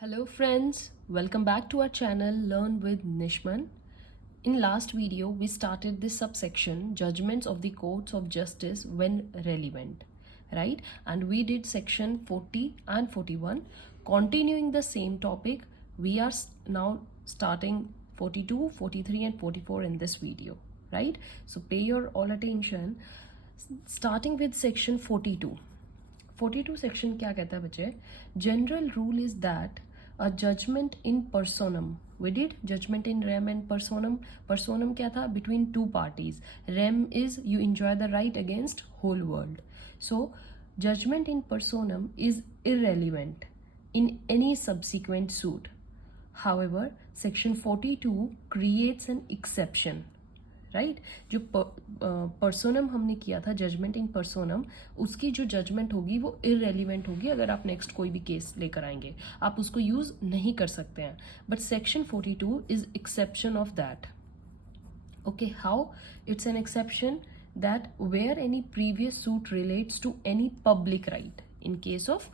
Hello friends, welcome back to our channel Learn with Nishman. In last video we started this subsection judgments of the courts of justice when relevant, right? And we did section 40 and 41. Continuing the same topic, we are now starting 42, 43 and 44 in this video, right? So pay your all attention. Starting with section 42. 42 section क्या कहता है बच्चे? General rule is that a judgement in personam, we did judgement in rem and personam. Personam क्या था? Between two parties. Rem is you enjoy the right against whole world. So judgement in personam is irrelevant in any subsequent suit. However, section 42 creates an exception, right जो पर्सोनम हमने किया था, judgement in पर्सोनम, उसकी जो judgement होगी वो इररेलिवेंट होगी. अगर आप नेक्स्ट कोई भी केस लेकर आएंगे आप उसको यूज नहीं कर सकते हैं. But section 42 is exception of that. Okay, how it's an exception? That where any previous suit relates to any public right. In case of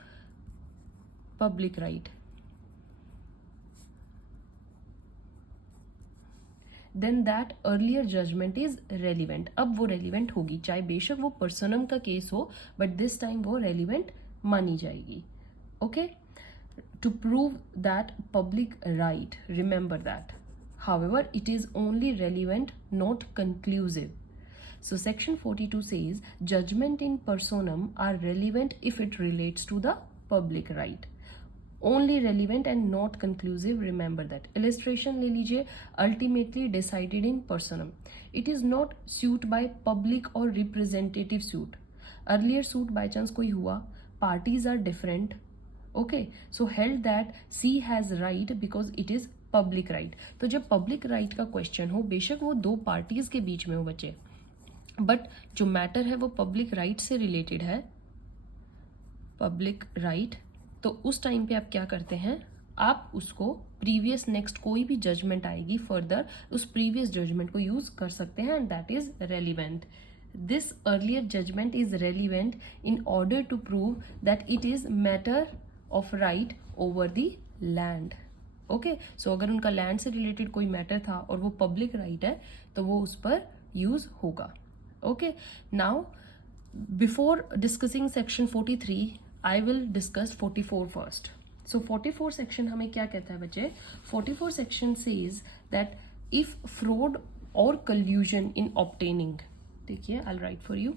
public right, then that earlier judgement is relevant. अब वो relevant होगी, चाहे बेशक वो पर्सनम का case हो, but this time वो relevant मानी जाएगी. Okay, to prove that public right, remember that. However it is only relevant, not conclusive. So section 42 says judgment in personam are relevant if it relates to the public right. Only relevant and not conclusive, remember that. Illustration ले लीजिए, ultimately decided in personam. It is not suit by public or representative suit. Earlier suit by chance कोई हुआ, parties are different. Okay, so held that C has right because it is public right. तो जब public right का question हो, बेशक वो दो parties के बीच में हो बच्चे, बट जो मैटर है वो पब्लिक राइट से रिलेटेड है, पब्लिक राइट. तो उस टाइम पे आप क्या करते हैं, आप उसको प्रीवियस नेक्स्ट कोई भी जजमेंट आएगी फर्दर, उस प्रीवियस जजमेंट को यूज कर सकते हैं, and that is relevant. This earlier judgement is relevant in order to prove that it is matter of right over the land. Okay, so अगर उनका लैंड से रिलेटेड कोई मैटर था और वो पब्लिक राइट है तो वो उस पर यूज होगा. Okay, now before discussing section 43 I will discuss 44 first. So 44 section हमें क्या कहता है बच्चे? 44 section says that if fraud or collusion in obtaining, देखिए I'll write for you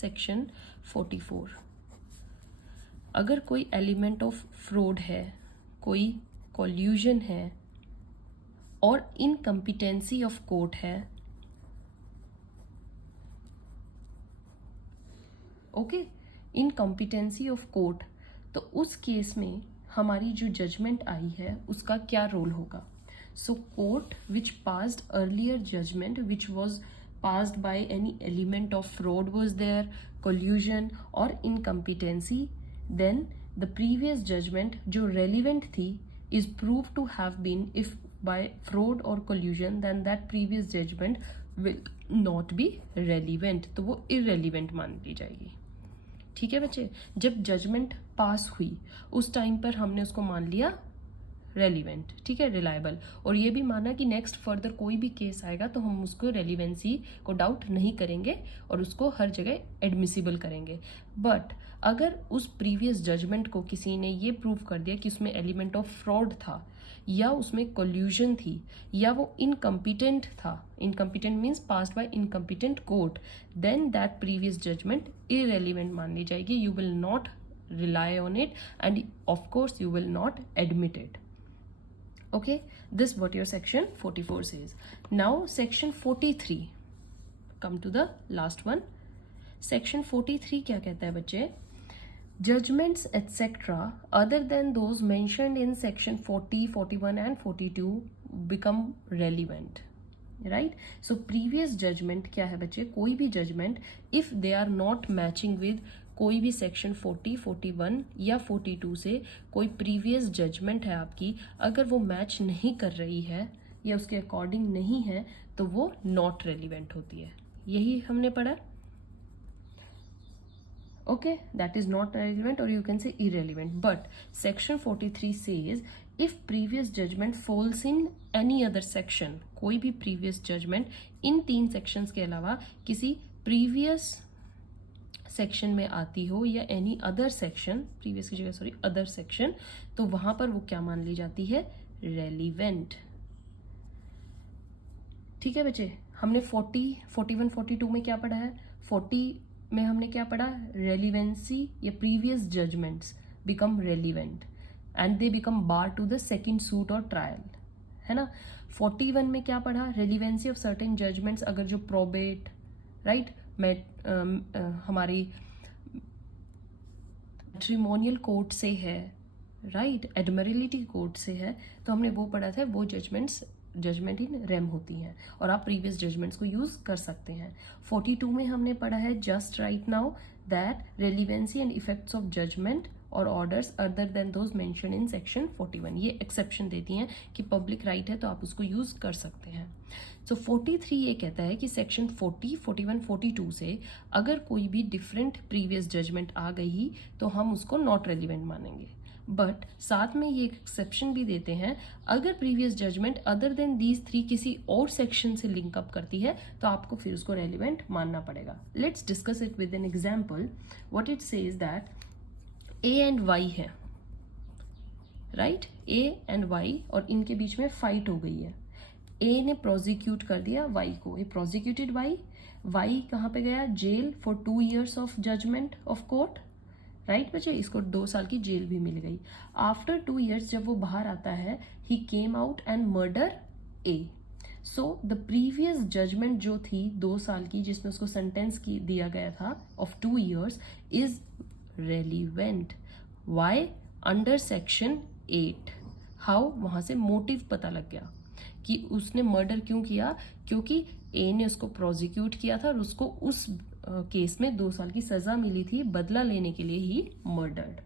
section 44. अगर कोई element of fraud है, कोई collusion है और incompetency of court है, ओके, इनकम्पिटेंसी ऑफ कोर्ट, तो उस केस में हमारी जो जजमेंट आई है उसका क्या रोल होगा? So court which passed earlier judgement which was passed by any element of fraud was there, collusion और incompetency, then the previous judgement जो रेलिवेंट थी is prove to have been if by fraud और collusion, then that previous judgement will not be relevant, तो वो इररेलिवेंट मान ली जाएगी. ठीक है बच्चे, जब जजमेंट पास हुई उस टाइम पर हमने उसको मान लिया रेलिवेंट, ठीक है, रिलायबल, और ये भी माना कि नेक्स्ट फर्दर कोई भी केस आएगा तो हम उसको रेलिवेंसी को डाउट नहीं करेंगे और उसको हर जगह एडमिसिबल करेंगे. बट अगर उस प्रीवियस जजमेंट को किसी ने ये प्रूव कर दिया कि उसमें एलिमेंट ऑफ फ्रॉड था या उसमें कोल्यूजन थी या वो इनकम्पिटेंट था, incompetent means passed by incompetent court, then that previous judgement irrelevant मान ली जाएगी. You will not rely on it and of course you will not admit it. Okay, this what your section 44 says. Now section 43, come to the last one. Section 43 क्या कहता है बच्चे? Judgments etc other than those mentioned in section 40, 41 and 42 become relevant. Right, so previous judgment क्या है बच्चे? कोई भी judgment if they are not matching with कोई भी सेक्शन 40, 41 या 42 से कोई प्रीवियस जजमेंट है आपकी, अगर वो मैच नहीं कर रही है या उसके अकॉर्डिंग नहीं है तो वो नॉट रेलिवेंट होती है. यही हमने पढ़ा. Okay, that is not relevant, or you can say irrelevant. But section 43 says if previous judgment falls in any other section, कोई भी previous judgment इन 3 sections के अलावा किसी previous सेक्शन में आती हो या एनी अदर सेक्शन, प्रीवियस की जगह सॉरी अदर सेक्शन, तो वहां पर वो क्या मान ली जाती है, रेलिवेंट। ठीक है बच्चे, हमने 40, 41, 42 में क्या पढ़ा है, 40 में हमने क्या पढ़ा, रेलिवेंसी या previous judgments become relevant and they become bar to the second suit और ट्रायल, है ना। 41 में क्या पढ़ा, रेलिवेंसी ऑफ सर्टेन जजमेंट्स, अगर जो प्रोबेट राइट हमारी मैट्रिमोनियल कोर्ट से है, राइट एडमरलिटी कोर्ट से है, तो हमने वो पढ़ा था, वो जजमेंट इन रेम होती हैं और आप प्रीवियस जजमेंट्स को यूज कर सकते हैं। 42 में हमने पढ़ा है just right now that relevancy and effects of judgement और orders other than those mention in section 41, ये एक्सेप्शन देती हैं कि पब्लिक राइट है तो आप उसको यूज कर सकते हैं। सो 43 ये कहता है कि सेक्शन 40, 41, 42 से अगर कोई भी डिफरेंट प्रीवियस जजमेंट आ गई तो हम उसको नॉट रेलिवेंट मानेंगे, बट साथ में ये एक्सेप्शन भी देते हैं अगर previous judgment other than these 3 किसी और सेक्शन से लिंक अप करती है तो आपको फिर उसको रेलिवेंट मानना पड़ेगा। Let's discuss it with an example. What it says that A and Y है, राइट, ए एंड वाई, और इनके बीच में फाइट हो गई है। ए ने प्रोसिक्यूट कर दिया वाई को, ए प्रोसिक्यूटेड वाई, वाई कहाँ पे गया, jail for 2 years of judgment of court, right बच्चे, इसको 2 साल की जेल भी मिल गई। आफ्टर 2 years जब वो बाहर आता है, he came out and murder a. So the previous judgement जो थी 2 साल की, जिसमें उसको सेंटेंस की दिया गया था of 2 years, is relevant. Y, under section 8। How, वहां से मोटिव पता लग गया कि उसने मर्डर क्यों किया, क्योंकि ए ने उसको प्रोसिक्यूट किया था और उसको उस केस में 2 साल की सजा मिली थी, बदला लेने के लिए ही मर्डर्ड,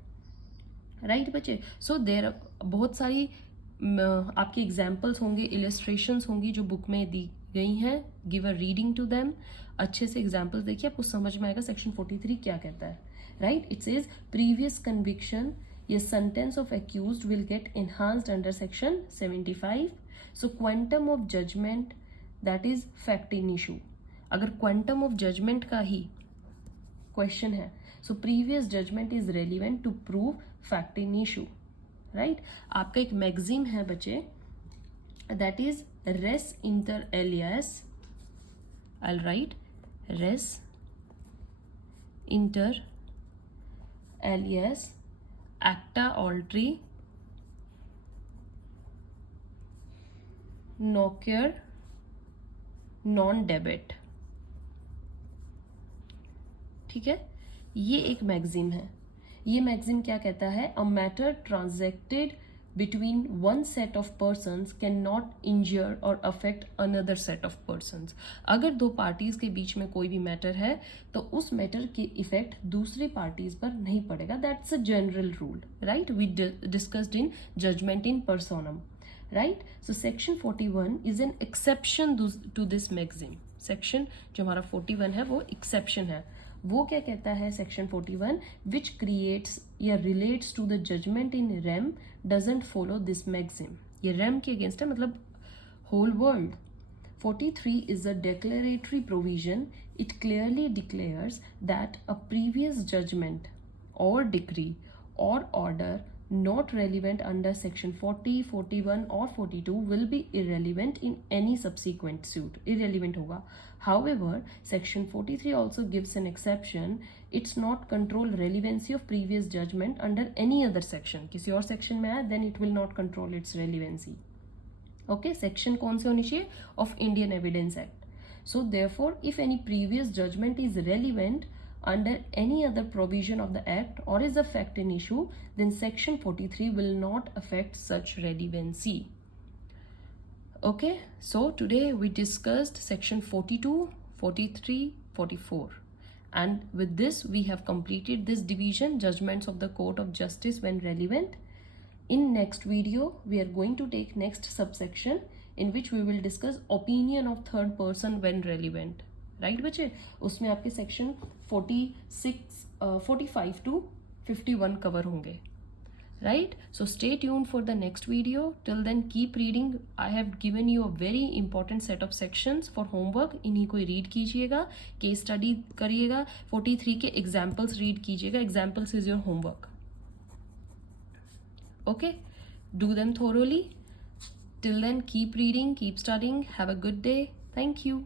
राइट बच्चे। सो देर बहुत सारी आपके एग्जाम्पल्स होंगे, इलस्ट्रेशंस होंगी जो बुक में दी गई हैं, give a reading to them, अच्छे से एग्जाम्पल्स देखिए, आपको समझ में आएगा सेक्शन 43 क्या कहता है, right. It says previous conviction या sentence of accused will get enhanced under section 75। So quantum of judgement that is fact in issue, अगर क्वांटम ऑफ जजमेंट का ही क्वेश्चन है, so previous judgement is relevant to prove fact in issue, right. आपका एक maxim है बच्चे, that is res inter alios, I write res inter alios acta alteri nocere non debet, ठीक है, ये एक मैगजीन है। ये मैगजीन क्या कहता है, a matter transacted between one set of persons can not injure or affect another set of persons. अगर 2 पार्टीज के बीच में कोई भी मैटर है तो उस मैटर के इफेक्ट दूसरी पार्टीज पर नहीं पड़ेगा, that's a general rule, right, we discussed in judgement in personam, right. So section 41 is an exception to this maxim. Section जो हमारा 41 है वो एक्सेप्शन है। वो क्या कहता है सेक्शन 41, विच क्रिएट्स या relates to the judgement in rem doesn't follow this maxim. ये रेम के अगेंस्ट है, मतलब whole world. 43 is a declaratory provision. It clearly declares that a previous judgment or decree or order not relevant under section 40, 41 or 42 will be irrelevant in any subsequent suit. Irrelevant होगा. However, section 43 also gives an exception. It's not control relevancy of previous judgment under any other section. किसी और section में है, then it will not control its relevancy. Okay, section कौन से होनी चाहिए? Of Indian Evidence Act. So therefore, if any previous judgment is relevant under any other provision of the act or is a fact in issue, then section 43 will not affect such relevancy. Okay, so today we discussed section 42, 43, 44, and with this we have completed this division, judgments of the Court of Justice when relevant. In next video we are going to take next subsection in which we will discuss opinion of third person when relevant, right बच्चे। उसमें आपके section 46 45 to 51 cover होंगे, right? So stay tuned for the next video. Till then keep reading. I have given you a very important set of sections for homework. इन्हीं को read कीजिएगा, case study करिएगा, 43 के examples read कीजिएगा. Examples is your homework. Okay, do them thoroughly. Till then keep reading, keep studying. Have a good day. Thank you.